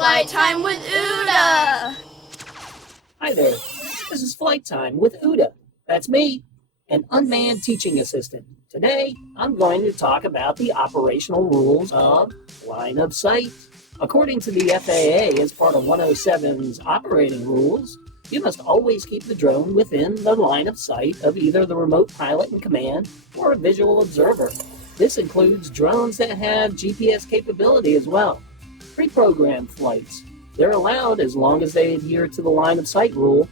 Flight Time with Uda! Hi there, this is Flight Time with Uda. That's me, an unmanned teaching assistant. Today, I'm going to talk about the operational rules of line of sight. According to the FAA, as part of 107's operating rules, you must always keep the drone within the line of sight of either the remote pilot in command or a visual observer. This includes drones that have GPS capability as well. Pre-programmed flights. They're allowed as long as they adhere to the line of sight rule.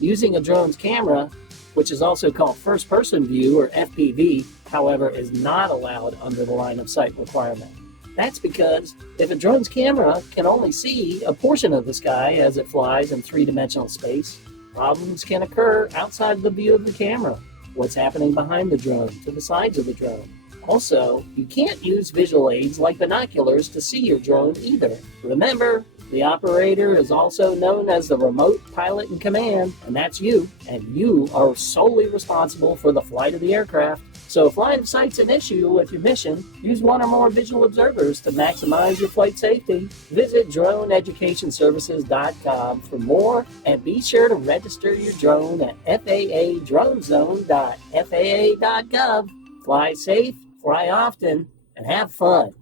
Using a drone's camera, which is also called first-person view or FPV, however, is not allowed under the line of sight requirement. That's because if a drone's camera can only see a portion of the sky as it flies in three-dimensional space, problems can occur outside the view of the camera. What's happening behind the drone, to the sides of the drone. Also, you can't use visual aids like binoculars to see your drone either. Remember, the operator is also known as the remote pilot in command, and that's you, and you are solely responsible for the flight of the aircraft. So if line of sight's an issue with your mission, use one or more visual observers to maximize your flight safety. Visit droneeducationservices.com for more, and be sure to register your drone at faadronezone.faa.gov. Fly safe, fly often, and have fun.